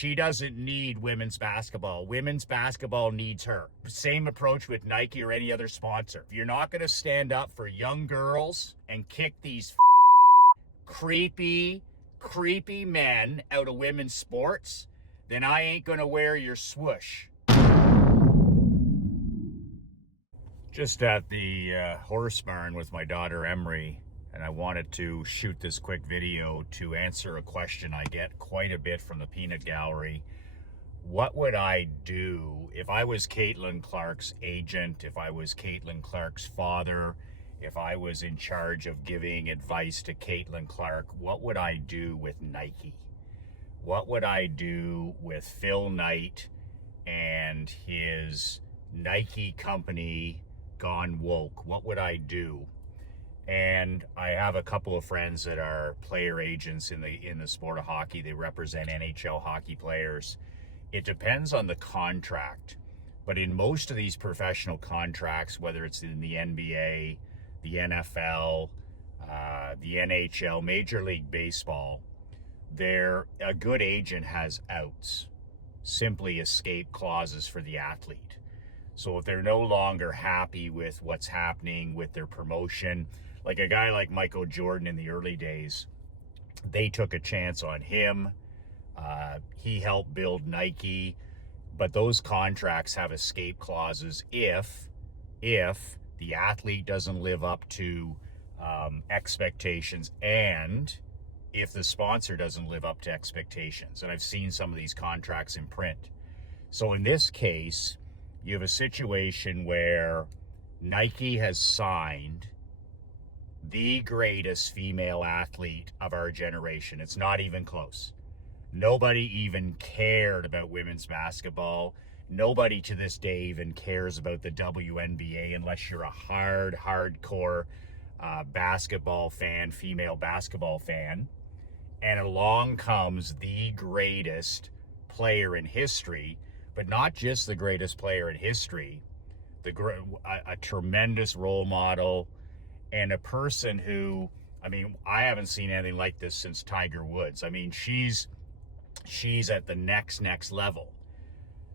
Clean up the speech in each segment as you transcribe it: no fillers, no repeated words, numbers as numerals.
She doesn't need women's basketball. Women's basketball needs her. Same approach with Nike or any other sponsor. If you're not going to stand up for young girls and kick these creepy men out of women's sports, then I ain't going to wear your swoosh. Just at the horse barn with my daughter Emery, and I wanted to shoot this quick video to answer a question I get quite a bit from the peanut gallery. What would I do if I was Caitlin Clark's agent, if I was Caitlin Clark's father, if I was in charge of giving advice to Caitlin Clark? What would I do with Nike? What would I do with Phil Knight and his Nike company gone woke? What would I do? And I have a couple of friends that are player agents in the sport of hockey. They represent NHL hockey players. It depends on the contract, but in most of these professional contracts, whether it's in the NBA, the NFL, the NHL, Major League Baseball, a good agent has outs, simply escape clauses for the athlete. So if they're no longer happy with what's happening with their promotion, like a guy like Michael Jordan in the early days, they took a chance on him. He helped build Nike, but those contracts have escape clauses if the athlete doesn't live up to expectations and if the sponsor doesn't live up to expectations. And I've seen some of these contracts in print. So in this case, you have a situation where Nike has signed the greatest female athlete of our generation. It's not even close. Nobody even cared about women's basketball. Nobody to this day even cares about the WNBA unless you're a hardcore basketball fan, female basketball fan. And along comes the greatest player in history, but not just the greatest player in history, a tremendous role model, and a person who, I mean, I haven't seen anything like this since Tiger Woods. I mean, she's at the next level.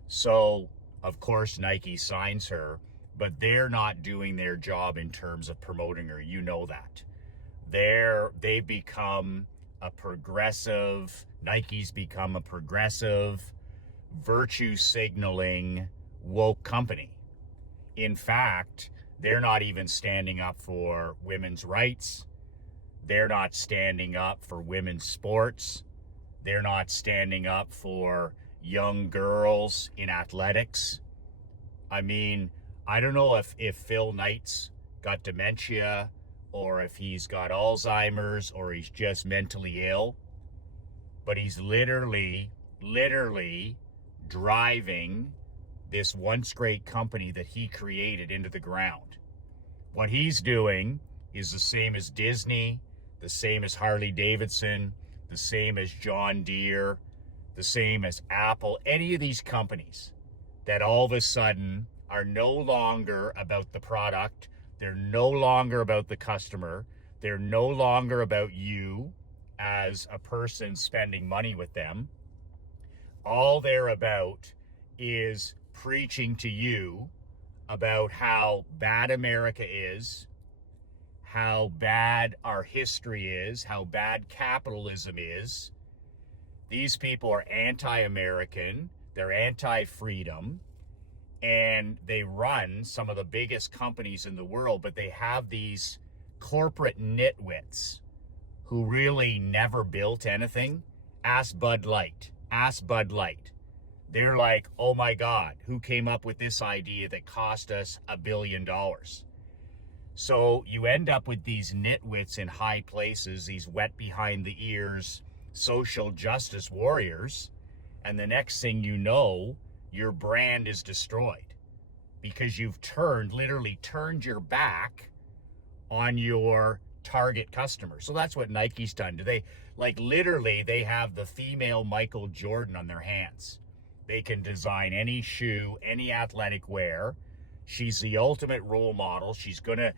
So, of course, Nike signs her, but they're not doing their job in terms of promoting her. You know that. They've become a progressive, Nike's become a progressive, virtue signaling, woke company. In fact, they're not even standing up for women's rights. They're not standing up for women's sports. They're not standing up for young girls in athletics. I mean, I don't know if Phil Knight's got dementia or if he's got Alzheimer's or he's just mentally ill, but he's literally driving this once great company that he created into the ground. What he's doing is the same as Disney, the same as Harley Davidson, the same as John Deere, the same as Apple, any of these companies that all of a sudden are no longer about the product. They're no longer about the customer. They're no longer about you as a person spending money with them. All they're about is preaching to you about how bad America is, how bad our history is, how bad capitalism is. These people are anti-American, they're anti-freedom, and they run some of the biggest companies in the world, but they have these corporate nitwits who really never built anything. Ask Bud Light. They're like, oh my God, who came up with this idea that cost us $1 billion? So you end up with these nitwits in high places, these wet behind the ears social justice warriors, and the next thing you know, your brand is destroyed because you've literally turned your back on your target customer. So that's what Nike's done. Literally, they have the female Michael Jordan on their hands. They can design any shoe, any athletic wear. She's the ultimate role model. She's gonna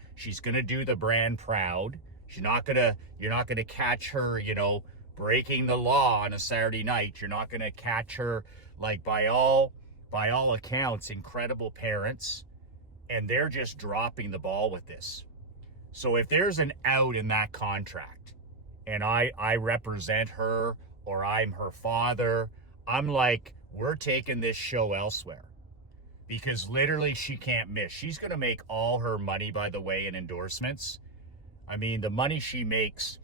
do the brand proud. You're not gonna catch her, breaking the law on a Saturday night. You're not going to catch her. Like, by all accounts, incredible parents, and they're just dropping the ball with this. So if there's an out in that contract, and I represent her, or I'm her father, I'm like, we're taking this show elsewhere. Because literally she can't miss. She's going to make all her money, by the way, in endorsements. I mean, the money she makes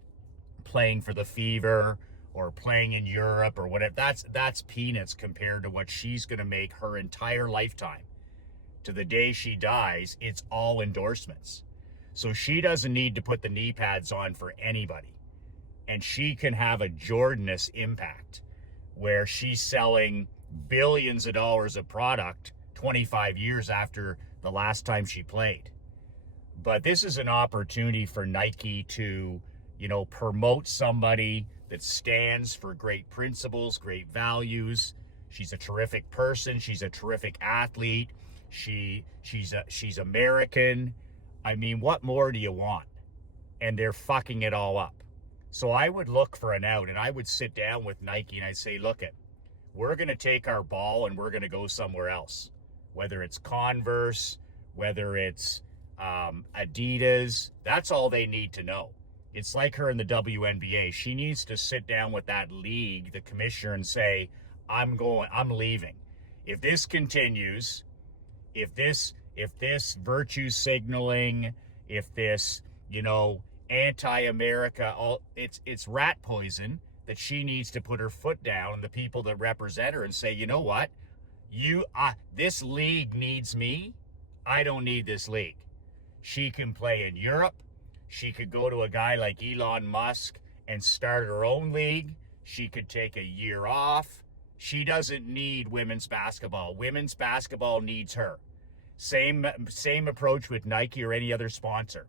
playing for the Fever or playing in Europe or whatever, that's peanuts compared to what she's going to make her entire lifetime. To the day she dies, it's all endorsements. So she doesn't need to put the knee pads on for anybody. And she can have a Jordanist impact where she's selling billions of dollars of product 25 years after the last time she played. But this is an opportunity for Nike to, promote somebody that stands for great principles, great values. She's a terrific person. She's a terrific athlete. She's American. I mean, what more do you want? And they're fucking it all up. So I would look for an out, and I would sit down with Nike and I'd say, look we're going to take our ball and we're going to go somewhere else. Whether it's Converse, whether it's Adidas, that's all they need to know. It's like her in the WNBA. She needs to sit down with that league, the commissioner, and say, I'm leaving. If this continues, if this virtue signaling, if this, anti-America, it's rat poison, that she needs to put her foot down, and the people that represent her, and say, you know what? This league needs me. I don't need this league. She can play in Europe. She could go to a guy like Elon Musk and start her own league. She could take a year off. She doesn't need women's basketball. Women's basketball needs her. Same approach with Nike or any other sponsor.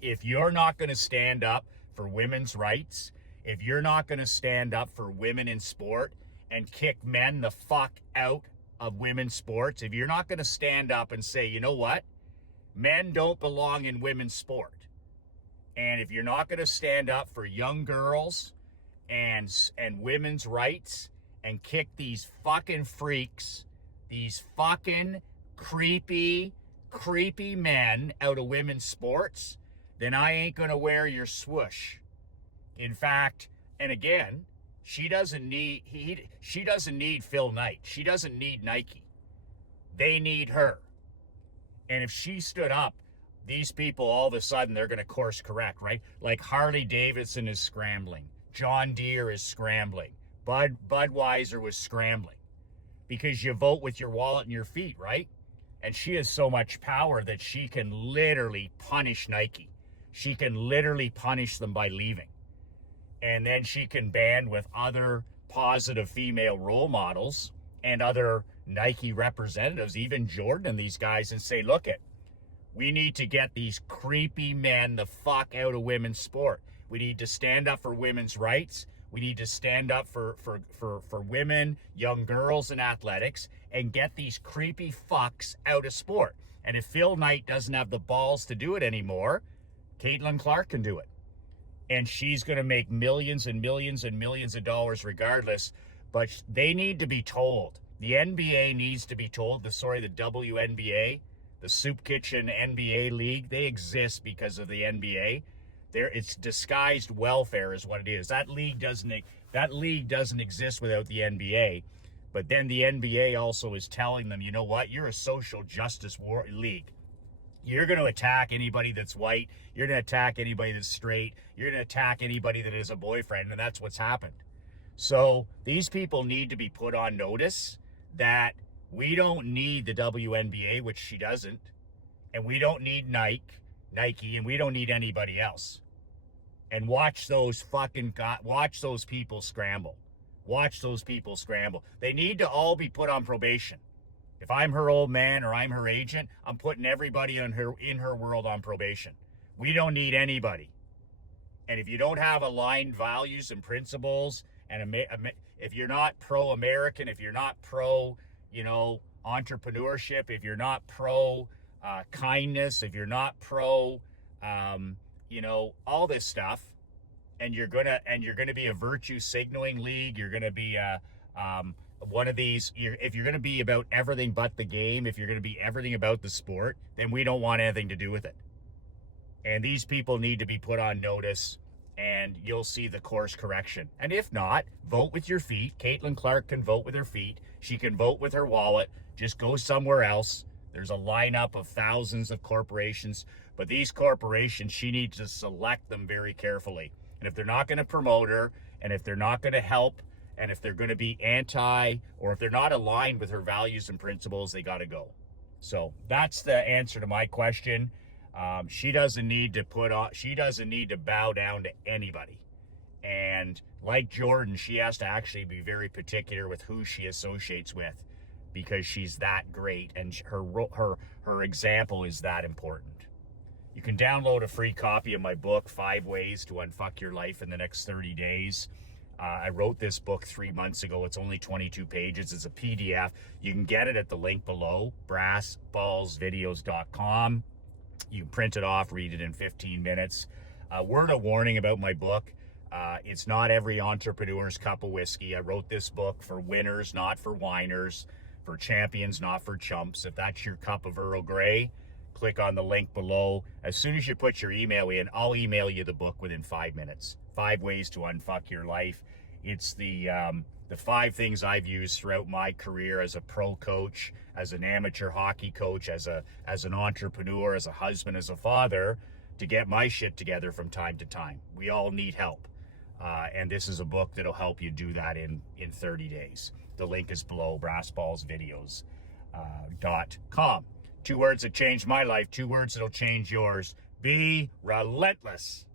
If you're not going to stand up for women's rights, if you're not going to stand up for women in sport and kick men the fuck out of women's sports, if you're not going to stand up and say, you know what, men don't belong in women's sport, and if you're not going to stand up for young girls and women's rights and kick these fucking freaks, these fucking creepy men out of women's sports, then I ain't going to wear your swoosh. In fact, and again, she doesn't need Phil Knight. She doesn't need Nike. They need her. And if she stood up, these people all of a sudden they're going to course correct, right? Like Harley Davidson is scrambling. John Deere is scrambling. Budweiser was scrambling. Because you vote with your wallet and your feet, right? And she has so much power that she can literally punish Nike. She can literally punish them by leaving. And then she can band with other positive female role models and other Nike representatives, even Jordan and these guys, and say, look we need to get these creepy men the fuck out of women's sport. We need to stand up for women's rights. We need to stand up for women, young girls in athletics, and get these creepy fucks out of sport. And if Phil Knight doesn't have the balls to do it anymore, Caitlin Clark can do it. And she's going to make millions and millions and millions of dollars regardless. But they need to be told. The NBA needs to be told. The WNBA, the Soup Kitchen NBA League, they exist because of the NBA. It's disguised welfare is what it is. That league doesn't exist without the NBA. But then the NBA also is telling them, you know what? You're a social justice league. You're going to attack anybody that's white. You're going to attack anybody that's straight. You're going to attack anybody that is a boyfriend, and that's what's happened. So these people need to be put on notice that we don't need the WNBA, which she doesn't, and we don't need Nike, and we don't need anybody else. And watch those people scramble. Watch those people scramble. They need to all be put on probation. If I'm her old man or I'm her agent, I'm putting everybody in her world on probation. We don't need anybody. And if you don't have aligned values and principles, and if you're not pro-American, if you're not pro, entrepreneurship, if you're not pro kindness, if you're not pro, all this stuff, and you're gonna be a virtue signaling league. You're gonna be one of these. If you're gonna be about everything but the game, if you're gonna be everything about the sport, then we don't want anything to do with it. And these people need to be put on notice, and you'll see the course correction. And if not, vote with your feet. Caitlin Clark can vote with her feet. She can vote with her wallet. Just go somewhere else. There's a lineup of thousands of corporations, but these corporations, she needs to select them very carefully. And if they're not going to promote her, and if they're not going to help, and if they're going to be anti, or if they're not aligned with her values and principles, they got to go. So that's the answer to my question. She doesn't need to bow down to anybody. And like Jordan, she has to actually be very particular with who she associates with, because she's that great and her example is that important. You can download a free copy of my book, 5 Ways to Unfuck Your Life in the Next 30 Days. I wrote this book 3 months ago. It's only 22 pages. It's a PDF. You can get it at the link below, brassballsvideos.com. You can print it off, read it in 15 minutes. Word of warning about my book. It's not every entrepreneur's cup of whiskey. I wrote this book for winners, not for whiners, for champions, not for chumps. If that's your cup of Earl Grey, click on the link below. As soon as you put your email in, I'll email you the book within 5 minutes. 5 Ways to Unfuck Your Life. It's the 5 things I've used throughout my career as a pro coach, as an amateur hockey coach, as an entrepreneur, as a husband, as a father, to get my shit together from time to time. We all need help. And this is a book that'll help you do that in 30 days. The link is below, brassballsvideos.com. 2 words that changed my life, 2 words that'll change yours. Be relentless.